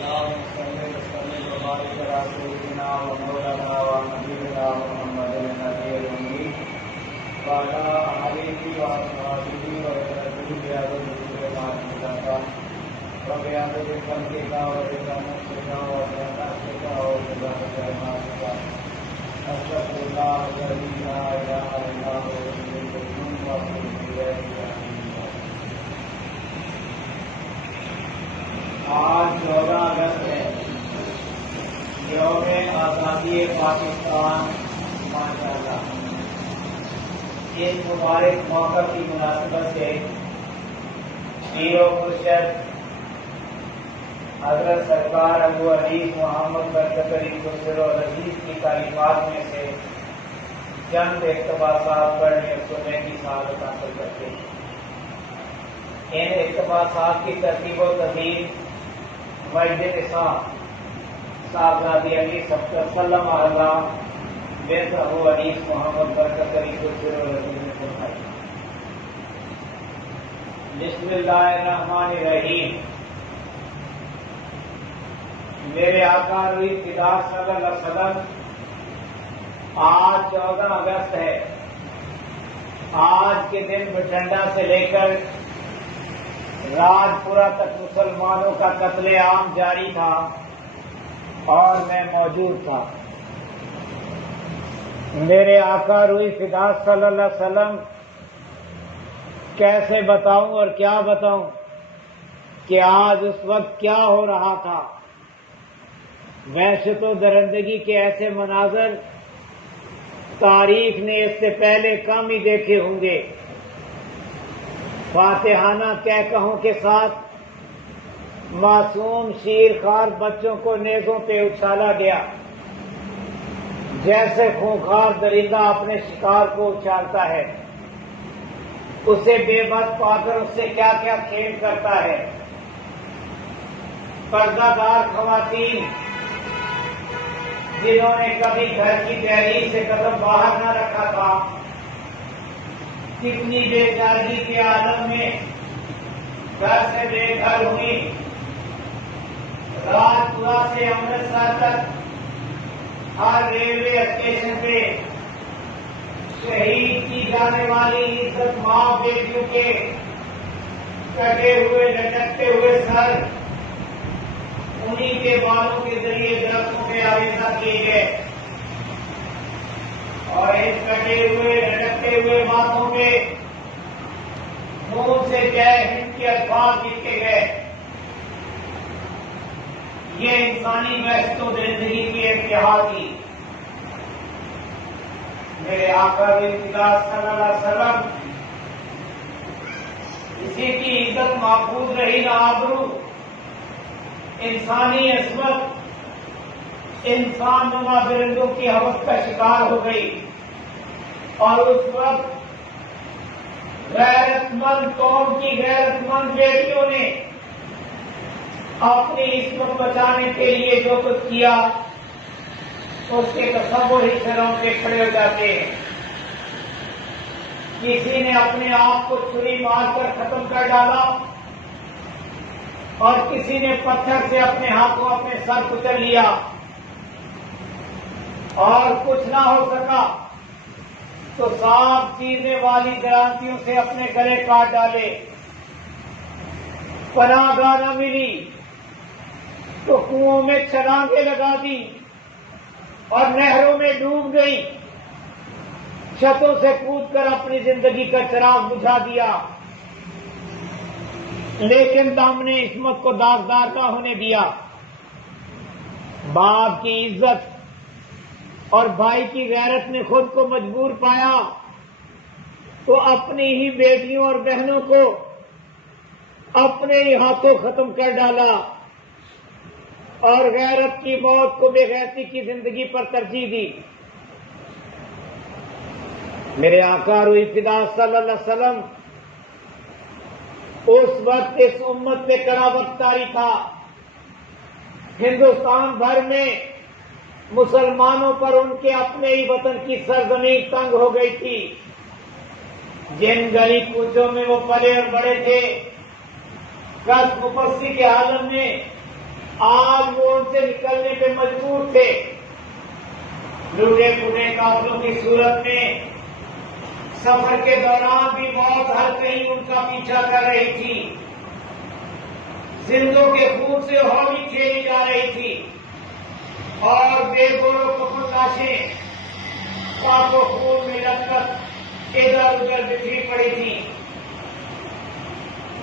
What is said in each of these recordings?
اللهم صل وسلم وبارك على سيدنا ومولانا ونبينا محمد النبي الأمي وعلى آله وأصحابه وسلم وبعدد خلقك ورضا نفسك وبركاتك وبركات كلماتك أستغفر الله الذي لا إله إلا هو الحي القيوم وأتوب إليه. آج 14 اگست ہے، یوم آزادی پاکستان. ماشاءاللہ اس مبارک موقع کی مناسبت سے پیر و مرشد حضرت سرکار ابو حنیف محمد برکت علی خسرو العزیز کی تعلیمات میں سے چند اقتباسات پڑھنے اور سننے کی سعادت حاصل کرتے ہیں. ان اقتباسات کی ترتیب و ترتیب مجد نساء صاحبزادی علی سلم علیہ بنت ابو حنیف محمد برکت علی خسرو العزیز نے فرمائی. بسم اللہ الرحمن الرحیم. میرے آقا روی فدا صلی اللہ علیہ وسلم، آج 14 اگست ہے. آج کے دن بٹھنڈا سے لے کر راج پورہ تک مسلمانوں کا قتل عام جاری تھا اور میں موجود تھا. میرے آقا روی فدا صلی اللہ علیہ وسلم، کیسے بتاؤں اور کیا بتاؤں کہ آج اس وقت کیا ہو رہا تھا. ویسے تو درندگی کے ایسے مناظر تاریخ نے اس سے پہلے کم ہی دیکھے ہوں گے. فاتحانہ کہوں کے ساتھ معصوم شیرخوار بچوں کو نیزوں پہ اچھالا گیا، جیسے خونخوار درندہ اپنے شکار کو اچھالتا ہے. اسے بے بس پا کر اس سے کیا کیا کھیل کرتا ہے. پردہ دار خواتین جنہوں نے کبھی گھر کی دہلیز سے قدم باہر نہ رکھا تھا، کتنی بے چارگی کے عالم میں گھر سے بے گھر ہوئی. راج پورہ سے امرتسر تک ہر ریلوے اسٹیشن پہ شہید کی جانے والی عزت ماں بیٹیوں کے کٹے ہوئے لٹکتے ہوئے سر انہی کے بالوں کے ذریعے درختوں پہ آویزہ کیے گئے، اور اس کٹے ہوئے لٹکتے ہوئے ماتھوں پہ منہ سے جے ہند کے الفاظ لکھے گئے. یہ انسانی وحشت و درندگی کی انتہا تھی. میرے آقا فدا صلی اللہ علیہ وسلم، اسی کی عزت محفوظ رہی نہ آبرو، انسانی عصمت انسان نما درندوں کی ہوس کا شکار ہو گئی. اور اس وقت غیرت مند قوم کی غیرت مند بیٹیوں نے اپنی عصمت بچانے کے لیے جو کچھ کیا اس کے تصور ہی سروں پہ کھڑے ہو جاتے ہیں. کسی نے اپنے آپ کو چھری مار کر ختم کر ڈالا اور کسی نے پتھر سے اپنے ہاتھوں اپنے سر کچل لیا، اور کچھ نہ ہو سکا تو سانپ چیرنے والی درانتیوں سے اپنے گلے کاٹ ڈالے. پناہ گاہ نہ ملی تو کنووں میں چھلانگیں لگا دی اور نہروں میں ڈوب گئی. چھتوں سے کود کر اپنی زندگی کا چراغ بجھا دیا، لیکن دم نے عصمت کو داغدار نہ ہونے دیا. باپ کی عزت اور بھائی کی غیرت نے خود کو مجبور پایا تو اپنی ہی بیٹیوں اور بہنوں کو اپنے ہی ہاتھوں ختم کر ڈالا اور غیرت کی موت کو بے غیرتی کی زندگی پر ترجیح دی. میرے آقا روی فدا صلی اللہ علیہ وسلم اس وقت اس امت پہ کڑا وقت طاری تھا. ہندوستان بھر میں مسلمانوں پر ان کے اپنے ہی وطن کی سرزمین تنگ ہو گئی تھی. جن گلی کوچوں میں وہ پلے اور بڑے تھے، کس مپسی کے عالم میں آج وہ ان سے نکلنے پہ مجبور تھے. لوٹے پوٹے قافلوں کی صورت میں سفر کے دوران بھی موت ہر کہیں ان کا پیچھا کر رہی تھی. زندوں کے خون سے ہولی کھیلی جا رہی تھی اور بے گورو کفن لاشیں پاک و خون میں لگ کر ادھر ادھر بکھری پڑی تھی.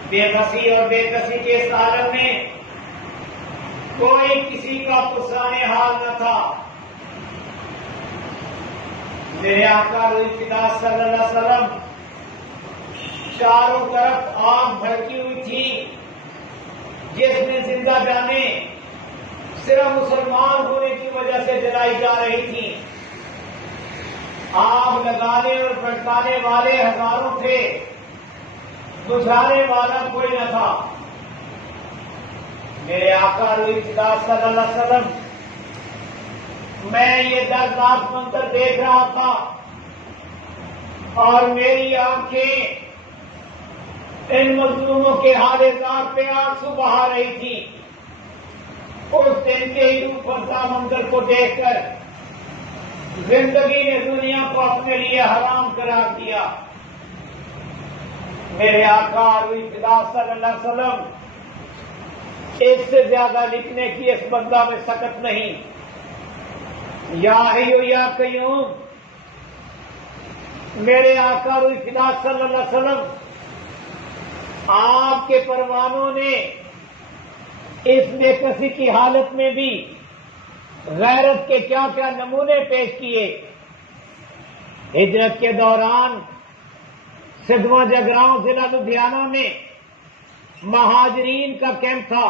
بے بسی اور بے کسی کے اس عالم میں کوئی کسی کا پرسانے حال نہ تھا. میرے آقا روح خدا صلی اللہ علیہ وسلم چاروں طرف آگ بھڑکی ہوئی تھی جس میں زندہ جانے صرف مسلمان ہونے کی وجہ سے جلائی جا رہی تھی. آگ لگانے اور بھڑکانے والے ہزاروں تھے، بجھانے والا کوئی نہ تھا. میرے آقا روح خدا صلی اللہ علیہ وسلم میں یہ دردناک منظر دیکھ رہا تھا اور میری آنکھیں ان مظلوموں کے حال زار پہ آنسو بہا رہی تھی. اس دن کے ہی روح پرتا منظر کو دیکھ کر زندگی نے دنیا کو اپنے لیے حرام قرار دیا. میرے آقا روح خدا صلی اللہ علیہ وسلم اس سے زیادہ لکھنے کی اس بندہ میں سکت نہیں. یا حیو یا قیوم، میرے آقا روح خدا صلی اللہ علیہ وسلم آپ کے پروانوں نے اس بے کسی کی حالت میں بھی غیرت کے کیا کیا نمونے پیش کیے. ہجرت کے دوران سدھواں جگراؤں ضلع لدھیانہ میں مہاجرین کا کیمپ تھا.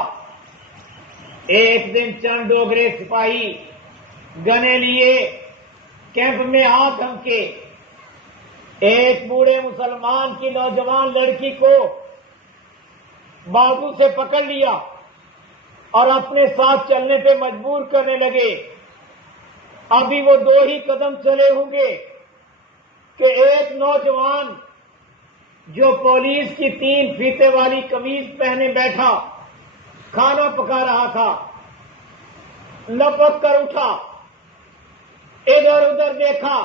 ایک دن چند ڈوگرے سپاہی گنے لیے کیمپ میں آ دھمکے. ایک بوڑھے مسلمان کی نوجوان لڑکی کو بازو سے پکڑ لیا اور اپنے ساتھ چلنے پہ مجبور کرنے لگے. ابھی وہ 2 ہی قدم چلے ہوں گے کہ ایک نوجوان جو پولیس کی 3 فیتے والی قمیض پہنے بیٹھا کھانا پکا رہا تھا، لپک کر اٹھا، ادھر ادھر دیکھا،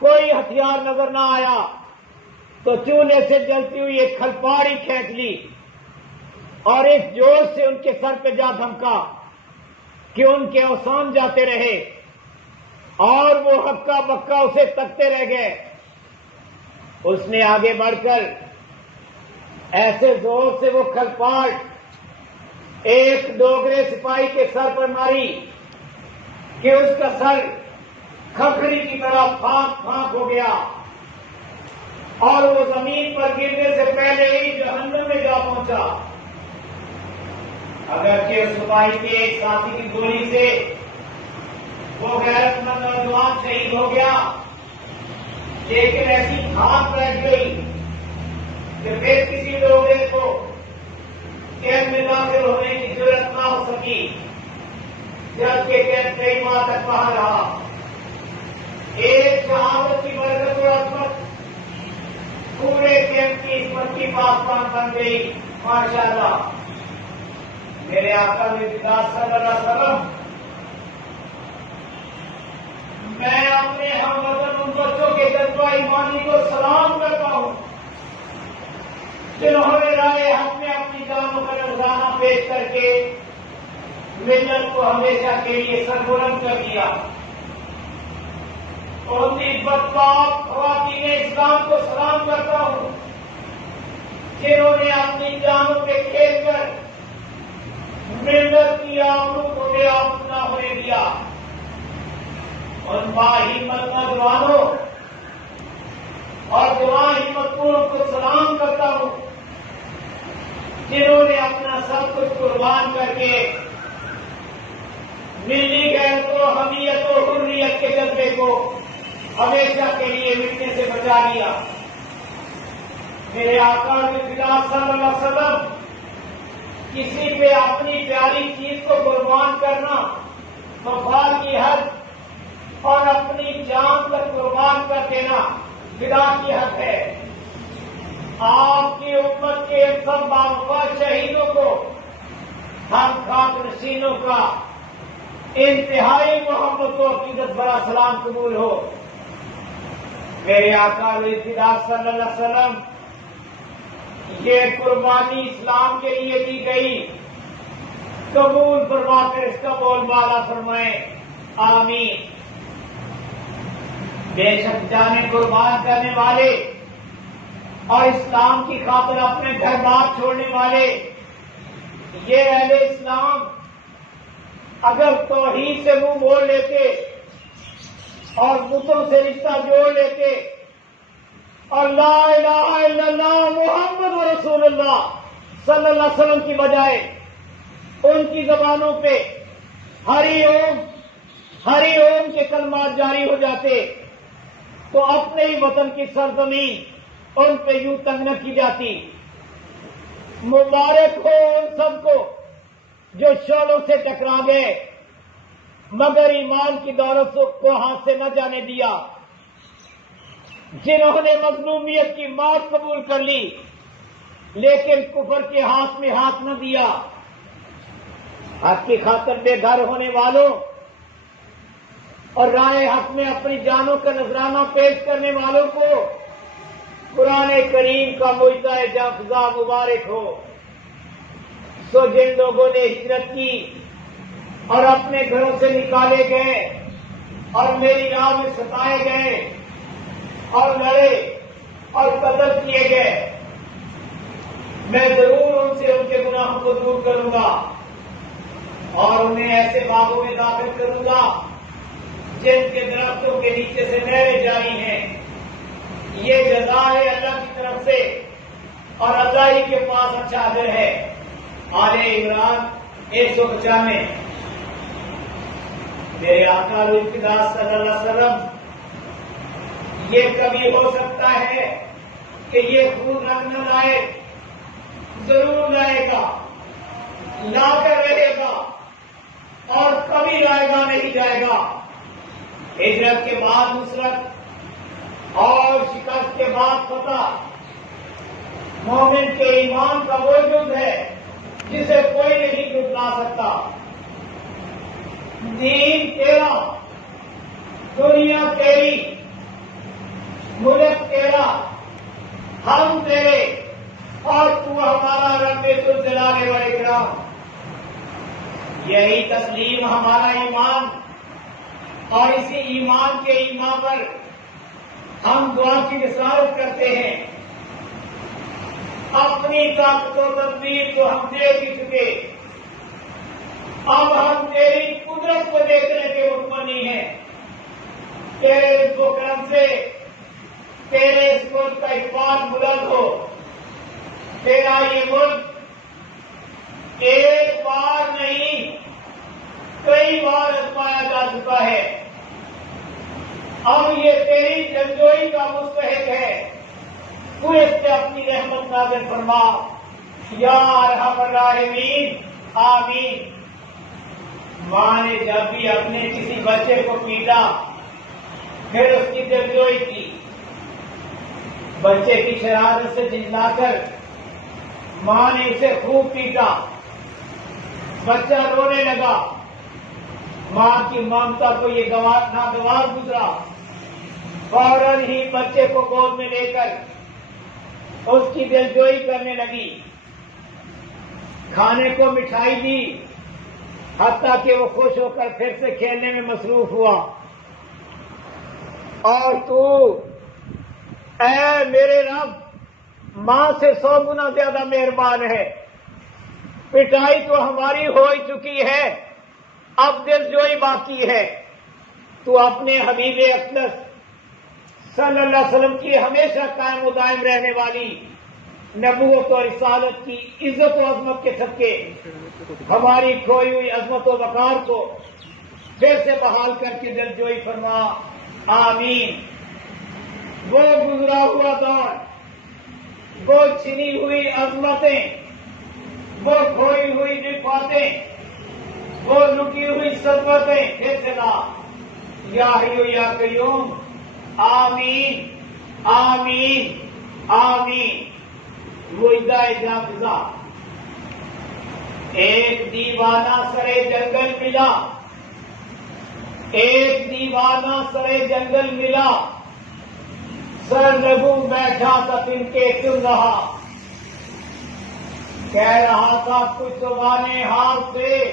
کوئی ہتھیار نظر نہ آیا تو چولہے سے جلتی ہوئی ایک کھلپاڑی کھینچ لی اور اس جوش سے ان کے سر پہ جا دھمکا کہ ان کے اوسان جاتے رہے اور وہ ہکا بکا اسے تکتے رہ گئے. اس نے آگے بڑھ کر ایسے زور سے وہ کھلپاڑ ایک ڈوگرے سپاہی کے سر پر ماری کہ اس کا سر کھکھڑی کی طرح پھانک پھانک ہو گیا اور وہ زمین پر گرنے سے پہلے ہی جہنم میں جا پہنچا. اگرچہ اس سپاہی کے ایک ساتھی کی گولی سے وہ غیرت مند نوجوان شہید ہو گیا، لیکن ایسی کھاد بیٹھ گئی کہ پھر کسی ڈوگرے کو کیمپ میں داخل ہونے کی ضرورت نہ ہو سکی، جبکہ کیمپ کئی ماہ تک باہر رہا. ایک شہادت کی برکت اور عظمت پورے کیمپ کی عصمت کی پاسبان بن گئی. ماشاءاللہ میرے آقا خدا صلی اللہ علیہ وسلم، میں اپنے ہم وطن ان بچوں کے جذبہ ایمانی کو سلام کرتا ہوں جنہوں نے رائے حق میں اپنی جانوں کا نذرانہ پیش کر کے ملت کو ہمیشہ کے لیے سربلند کر دیا. اور ان بدبخت خواتین اسلام کو سلام کرتا ہوں جنہوں نے اپنی جانوں پہ کھیل کر ملت کی آبرو کو بے آبرو نہ ہونے دیا. ان باہمت نوجوانوں اور جوان ہمتوں کو سلام کرتا ہوں جنہوں نے اپنا سب کچھ قربان کر کے ملی غیرت و حمیت و حریت کے جذبے کو ہمیشہ کے لیے مٹنے سے بچا لیا. میرے آقا خدا صلی اللہ علیہ وسلم کسی پہ اپنی پیاری چیز کو قربان کرنا مفاد کی حد اور اپنی جان تک قربان کر دینا فدا کی حد ہے. آپ کی امت کے سب باوفا شہیدوں کو ہم خاک نشینوں کا انتہائی محبت و عقیدت بڑا سلام قبول ہو۔ میرے آقا علیہ السلام صلی اللہ علیہ وسلم، یہ قربانی اسلام کے لیے دی گئی، قبول فرما کر اس کا بول بالا فرمائیں آمین۔ بے شک جانے قربان کرنے والے اور اسلام کی خاطر اپنے گھر بار چھوڑنے والے یہ اہل اسلام اگر توحید سے منہ موڑ لیتے اور بتوں سے رشتہ جوڑ لیتے اور لا الہ الا اللہ محمد رسول اللہ صلی اللہ علیہ وسلم کی بجائے ان کی زبانوں پہ ہری اوم کے کلمات جاری ہو جاتے تو اپنے ہی وطن کی سرزمین ان پہ یوں تنگ نہ کی جاتی۔ مبارک ہو ان سب کو جو شعلوں سے ٹکرا گئے مگر ایمان کی دولت کو ہاتھ سے نہ جانے دیا، جنہوں نے مظلومیت کی موت قبول کر لی لیکن کفر کے ہاتھ میں ہاتھ نہ دیا۔ حق کی خاطر بے گھر ہونے والوں اور راہ حق میں اپنی جانوں کا نذرانہ پیش کرنے والوں کو قرآن کریم کا معجزہ جافزا مبارک ہو۔ سو جن لوگوں نے ہجرت کی اور اپنے گھروں سے نکالے گئے اور میری راہ میں ستائے گئے اور لڑے اور قتل کیے گئے، میں ضرور ان سے ان کے گناہوں کو دور کروں گا اور انہیں ایسے باغوں میں داخل کروں گا جن کے درختوں کے نیچے سے نہریں جاری ہیں۔ یہ جزا ہے اللہ کی طرف سے اور اللہ ہی کے پاس اچھا اجر ہے۔ آل عمران 195۔ میرے آقا علیہ السلام صلی اللہ علیہ وسلم، یہ کبھی ہو سکتا ہے کہ یہ خون رنگ نہ لائے، ضرور لائے گا، لا کر رہے گا اور کبھی لائے گا نہیں جائے گا۔ ہجرت کے بعد نصرت اور شکست کے بعد فتح مومن کے ایمان کا وہ جز ہے جسے کوئی نہیں جھٹلا سکتا۔ دین تیرا، دنیا تیری، ملک تیرا، ہم تیرے اور تو ہمارا رب ذوالجلال والاکرام۔ یہی تسلیم ہمارا ایمان اور اسی ایمان کے ایمان پر ہم دعا کی رسالت کرتے ہیں۔ اپنی طاقت و تدبیر کو ہم دیکھ ہی چکے، اب ہم تیری قدرت کو دیکھنے کے مطمئن ہیں۔ تیرے رزق و کرم سے تیرے اس ملک کا اقبال بلند ہو۔ تیرا یہ ملک ایک بار نہیں کئی بار آزمایا جا چکا ہے، اب یہ تیری جنگجوئی کا مستحق ہے۔ تو اس سے اپنی رحمت نازل فرما یا ارحم الراحمین آمین۔ ماں نے جب بھی اپنے کسی بچے کو پیٹا پھر اس کی جنگجوئی کی، بچے کی شرارت سے جھنجلا کر ماں نے اسے خوب پیٹا، بچہ رونے لگا، ماں کی ممتا کو یہ ناگوار گزرا، فوراً ہی بچے کو گود میں لے کر اس کی دلجوئی کرنے لگی، کھانے کو مٹھائی دی، حتیٰ کہ وہ خوش ہو کر پھر سے کھیلنے میں مصروف ہوا۔ اور تو اے میرے رب ماں سے 100 گنا زیادہ مہربان ہے، پٹائی تو ہماری ہو ہی چکی ہے، اب دلجوئی باقی ہے۔ تو اپنے حبیب اقدس صلی اللہ علیہ وسلم کی ہمیشہ قائم و دائم رہنے والی نبوت اور رسالت کی عزت و عظمت کے صدقے ہماری کھوئی ہوئی عظمت و وقار کو پھر سے بحال کر کے دلجوئی فرما آمین۔ وہ گزرا ہوا دور، وہ چھنی ہوئی عظمتیں، وہ کھوئی ہوئی رفعتیں، وہ لٹی ہوئی صدمتیں پھر سے لا یا حیو یا قیوم آمین آمین آمین۔ وہ جافزا ایک دیوانہ سرے جنگل ملا، ایک دیوانہ سرے جنگل ملا، سر لگو بیٹھا تھا تن کے چن رہا، کہہ رہا تھا کچھ زبانیں حال سے،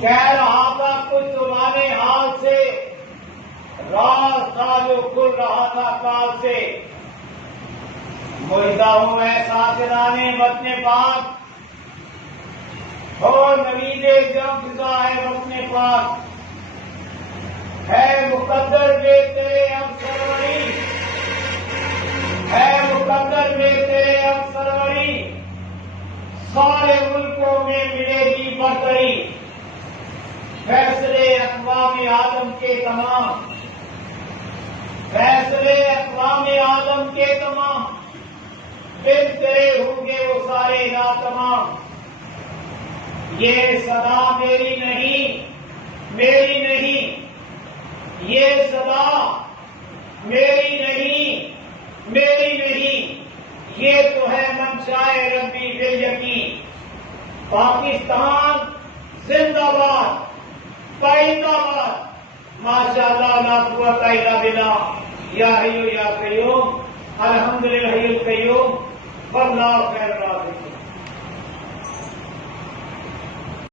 کہہ رہا تھا کچھ زبانیں حال سے، راز تھا جو کھل رہا تھا کال سے، مجھتا ہوں ایسا چرانے وطن پاک، ہو نوید جب فضا ہے وطن پاک، ہے مقدر میں تیرے اب سروری، ہے مقدر میں تیرے اب سروری، سارے ملکوں میں ملے گی برتری، فیصلے اقوام عالم کے تمام، فیصلے اقوام عالم کے تمام، بن تیرے ہوں گے وہ سارے ناتمام، یہ صدا میری نہیں، میری نہیں، یہ صدا میری نہیں، میری نہیں، یہ تو ہے منشائے ربی بالیقین، پاکستان زندہ باد، پائندہ باد، ماشاءاللہ لا قوت الا باللہ، یا حی یا قیوم، الحمدللہ القیوم، واللہ خیر الرازقین۔